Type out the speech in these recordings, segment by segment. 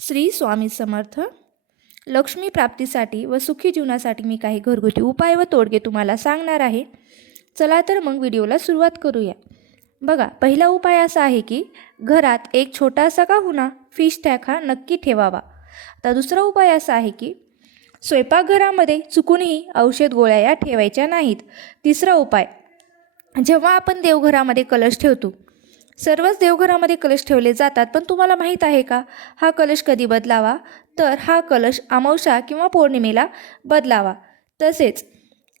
श्री स्वामी समर्थ. लक्ष्मी प्राप्तीसाठी व सुखी जीवनासाठी मी काही घरगुती उपाय व तोडगे तुम्हाला सांगणार आहे. चला तर मग व्हिडिओला सुरुवात करूया. बघा, पहिला उपाय असा आहे की घरात एक छोटासा का होईना फिश टँक हा नक्की ठेवावा. तर दुसरा उपाय असा आहे की स्वयंपाकघरामध्ये चुकूनही औषध गोळ्या या ठेवायच्या नाहीत. तिसरा उपाय, जेव्हा आपण देवघरामध्ये कलश ठेवतो, सर्वच देवघरामध्ये कलश ठेवले जातात, पण तुम्हाला माहीत आहे का हा कलश कधी बदलावा? तर हा कलश अमावस्या किंवा पौर्णिमेला बदलावा. तसेच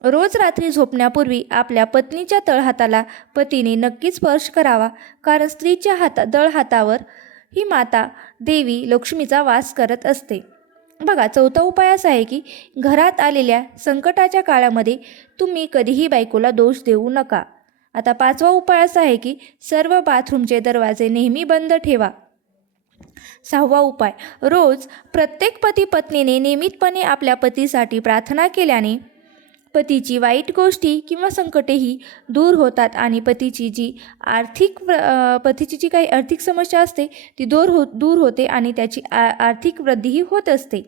रोज रात्री झोपण्यापूर्वी आपल्या पत्नीच्या तळहाताला पतीने नक्कीच स्पर्श करावा, कारण स्त्रीच्या तळहातावर ही माता देवी लक्ष्मीचा वास करत असते. बघा, चौथा उपाय असा आहे की घरात आलेल्या संकटाच्या काळामध्ये तुम्ही कधीही बायकोला दोष देऊ नका. आता पाचवा उपाय असा आहे की सर्व बाथरूमचे दरवाजे नेहमी बंद ठेवा. सहावा उपाय, रोज प्रत्येक पती पत्नीने नियमितपणे आपल्या पतीसाठी प्रार्थना केल्याने पतीची वाईट गोष्टी किंवा संकटेही दूर होतात आणि पतीची जी काही आर्थिक समस्या असते ती दूर होते आणि त्याची आर्थिक वृद्धीही होत असते.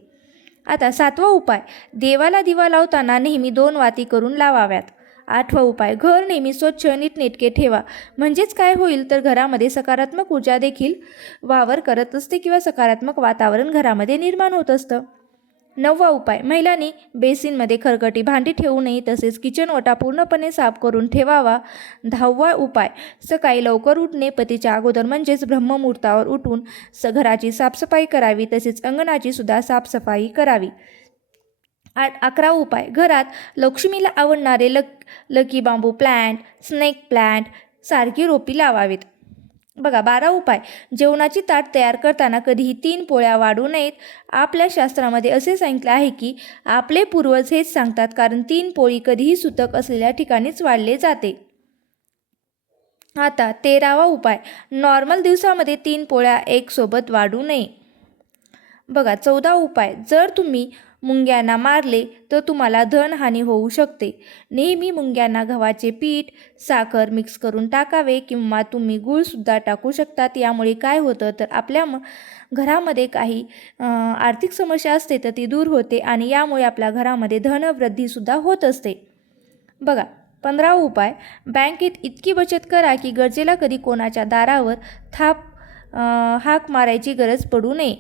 आता सातवा उपाय, देवाला दिवा लावताना नेहमी 2 वाती करून लावाव्यात. आठवा उपाय, घर नेहमी स्वच्छ नीटनेटके ठेवा. म्हणजेच काय होईल तर घरामध्ये सकारात्मक ऊर्जा देखील वावर करत असते किंवा सकारात्मक वातावरण घरामध्ये निर्माण होत असतं. नववा उपाय, महिलांनी बेसिनमध्ये खरकटी भांडी ठेवू नये, तसेच किचन ओटा पूर्णपणे साफ करून ठेवावा. 10वा उपाय, सकाळी लवकर उठणे, पतीच्या अगोदर म्हणजेच ब्रह्ममुहूर्तावर उठून घराची साफसफाई करावी, तसेच अंगणाची सुद्धा साफसफाई करावी. 11वा उपाय, घरात लक्ष्मीला आवडणारे लकी बांबू प्लांट, स्नेक प्लांट सारखी रोपी लावावीत. बघा, 12 उपाय, जेवणाची ताट तयार करताना कधीही 3 पोळ्या वाढू नयेत. आपल्या शास्त्रामध्ये असे सांगितले आहे की आपले पूर्वज हेच सांगतात, कारण 3 पोळी कधीही सुतक असलेल्या ठिकाणीच वाढले जाते. आता 13वा उपाय, नॉर्मल दिवसामध्ये 3 पोळ्या एक सोबत वाढू नये. बघा, 14 उपाय, जर तुम्ही मुंग्यांना मारले तर तुम्हाला धनहानी होऊ शकते. नेहमी मुंग्यांना गव्हाचे पीठ, साखर मिक्स करून टाकावे किंवा तुम्ही गूळसुद्धा टाकू शकतात. यामुळे काय होतं तर आपल्या घरामध्ये काही आर्थिक समस्या असते तर ती दूर होते आणि यामुळे आपल्या घरामध्ये धनवृद्धीसुद्धा होत असते. बघा, 15वा उपाय, बँकेत इतकी बचत करा की गरजेला कधी कोणाच्या दारावर हाक मारायची गरज पडू नये.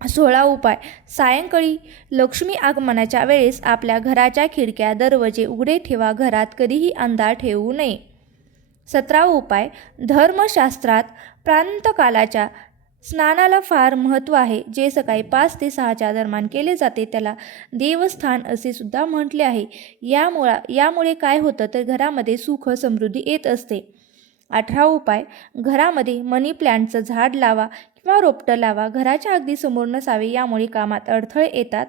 16 उपाय, सायंकाळी लक्ष्मी आगमनाच्या वेळेस आपल्या घराच्या खिडक्या दरवाजे उघडे ठेवा, घरात कधीही अंधार ठेवू नये. 17वा उपाय, धर्मशास्त्रात प्रातःकालाच्या स्नानाला फार महत्त्व आहे. जे सकाळी 5 ते 6च्या दरम्यान केले जाते त्याला देवस्थान असे सुद्धा म्हटले आहे. यामुळे काय होतं तर घरामध्ये सुख समृद्धी येत असते. 18वा उपाय, घरामध्ये मनी प्लॅन्टचं झाड लावा किंवा रोपटं लावा. घराच्या अगदी समोर नसावे, यामुळे कामात अडथळे येतात.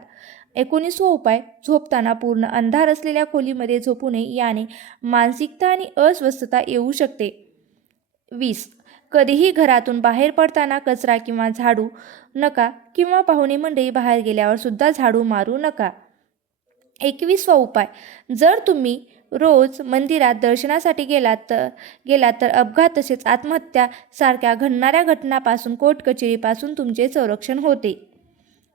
19वा उपाय, झोपताना पूर्ण अंधार असलेल्या खोलीमध्ये झोपू नये, याने मानसिकता आणि अस्वस्थता येऊ शकते. 20, कधीही घरातून बाहेर पडताना कचरा किंवा झाडू नका किंवा पाहुणे मंडळी बाहेर गेल्यावर सुद्धा झाडू मारू नका. 21वा उपाय, जर तुम्ही रोज मंदिरात दर्शनासाठी गेलात तर अपघात तसेच आत्महत्या सारख्या घडणाऱ्या घटनांपासून, कोर्ट कचेरीपासून तुमचे संरक्षण होते.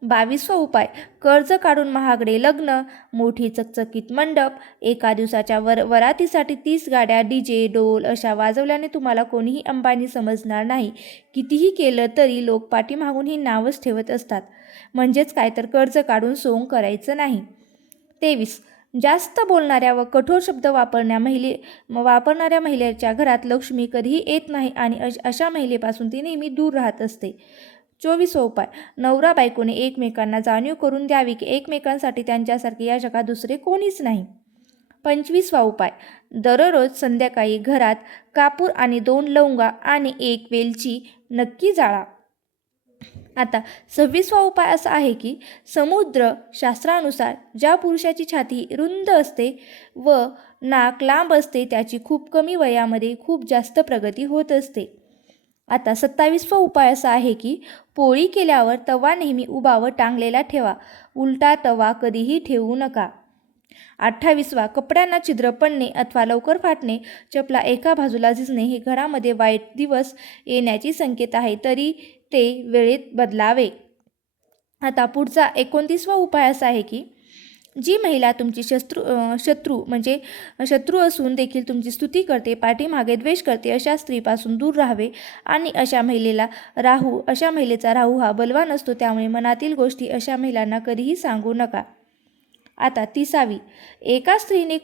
22वा उपाय, कर्ज काढून महागडे लग्न, मोठी चकचकीत मंडप, एका दिवसाच्या वरातीसाठी 30 गाड्या डीजे डोल अशा वाजवल्याने तुम्हाला कोणीही अंबानी समजणार नाही. कितीही केलं तरी लोक पाठीमागून ही नावच ठेवत असतात. म्हणजेच काय तर कर्ज काढून सोंग करायचं नाही. 23, जास्त बोलणाऱ्या व कठोर शब्द वापरणाऱ्या महिलेच्या घरात लक्ष्मी कधीही येत नाही आणि अशा महिलेपासून ती नेहमी दूर राहत असते. 24वा उपाय, नवरा बायकोने एकमेकांना जाणीव करून द्यावी की एकमेकांसाठी त्यांच्यासारखे या जगात दुसरे कोणीच नाही. 25वा उपाय, दररोज संध्याकाळी घरात कापूर आणि 2 लवंगा आणि 1 वेलची नक्की जाळा. आता 26वा उपाय असा आहे की समुद्र शास्त्रानुसार ज्या पुरुषाची छाती रुंद असते व नाक लांब असते त्याची खूप कमी वयामध्ये खूप जास्त प्रगती होत असते. आता 27वा उपाय असा आहे की पोळी केल्यावर तवा नेहमी उभा व टांगलेला ठेवा, उलटा तवा कधीही ठेवू नका. 28वा, कपड्यांना छिद्र पडणे अथवा लवकर फाटणे, चपला एका बाजूला झिजणे हे घरामध्ये वाईट दिवस येण्याची संकेत आहे. तरी ते वेळेत बदलावे. आता पुढचा 29वा उपाय असा आहे की जी महिला तुमची शत्रू असून देखील तुमची स्तुती करते, पाठीमागे द्वेष करते, अशा स्त्रीपासून दूर राहावे. आणि अशा महिलेचा राहू हा बलवान असतो, त्यामुळे मनातील गोष्टी अशा महिलांना कधीही सांगू नका. आता 30वी, एका स्त्रीने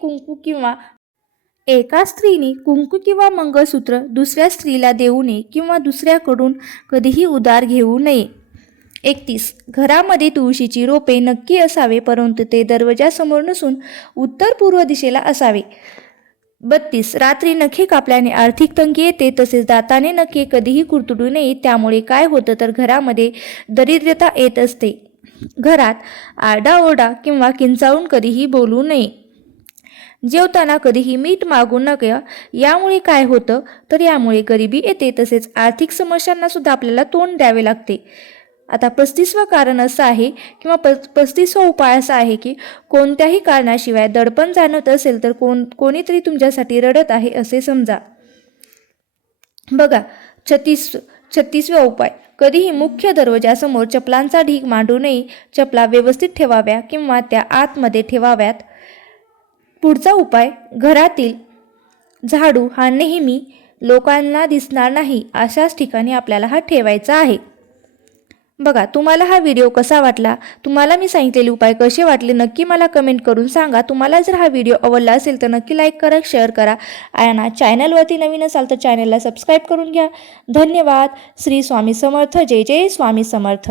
कुंकू किंवा मंगळसूत्र दुसऱ्या स्त्रीला देऊ नये किंवा दुसऱ्याकडून कधीही उधार घेऊ नये. 31, घरामध्ये तुळशीची रोपे नक्की असावे, परंतु ते दरवाजासमोर नसून उत्तर पूर्व दिशेला असावे. 32, रात्री नखे कापल्याने आर्थिक तंगी येते, तसेच दाताने नखे कधीही कुरतडू नये, त्यामुळे काय होतं तर घरामध्ये दरिद्रता येत असते. घरात आरडाओरडा किंवा किंचाळून कधीही बोलू नये. जेवताना कधीही मीठ मागू नये. यामुळे काय होतं तर यामुळे गरिबी येते, तसेच आर्थिक समस्यांना सुद्धा आपल्याला तोंड द्यावे लागते. आता 35वं कारण असं आहे किंवा 35वा उपाय असा आहे की कोणत्याही कारणाशिवाय दडपण जाणवत असेल तर कोणीतरी तुमच्यासाठी रडत आहे असे समजा. बघा 36वा उपाय, कधीही मुख्य दरवाजासमोर चपलांचा ढीग मांडू नये. चपला व्यवस्थित ठेवाव्या किंवा त्या आतमध्ये ठेवाव्यात. पुढचा उपाय, घरातील झाडू हा नेहमी लोकांना दिसणार नाही अशाच ठिकाणी आपल्याला हा ठेवायचा आहे. बघा, तुम्हाला हा व्हिडिओ कसा वाटला, तुम्हाला मी सांगितलेले उपाय कसे वाटले नक्की मला कमेंट करून सांगा. तुम्हाला जर हा व्हिडिओ आवडला असेल तर नक्की लाईक करा, शेअर करा आणि चॅनलवरती नवीन असाल तर चॅनलला सबस्क्राईब करून घ्या. धन्यवाद. श्री स्वामी समर्थ. जय जय स्वामी समर्थ.